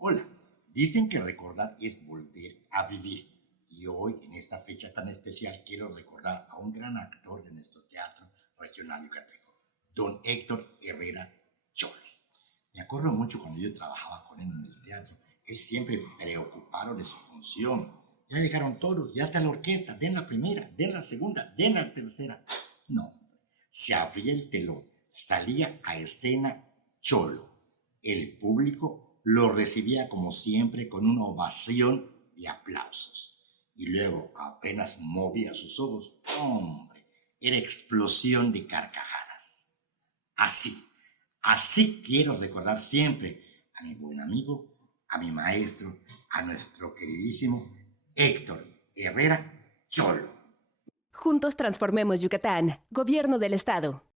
Hola, dicen que recordar es volver a vivir. Y hoy, en esta fecha tan especial, quiero recordar a un gran actor de nuestro teatro regional yucateco, don Héctor Herrera Chole. Me acuerdo mucho cuando yo trabajaba con él en el teatro. Él siempre preocupado de su función. Ya llegaron todos, ya está la orquesta, den la primera, den la segunda, den la tercera. No, se abría el telón, salía a escena Cholo. El público lo recibía como siempre con una ovación y aplausos. Y luego apenas movía sus ojos, hombre, era explosión de carcajadas. Así, así quiero recordar siempre a mi buen amigo, a mi maestro, a nuestro queridísimo Héctor Herrera Cholo. Juntos transformemos Yucatán. Gobierno del Estado.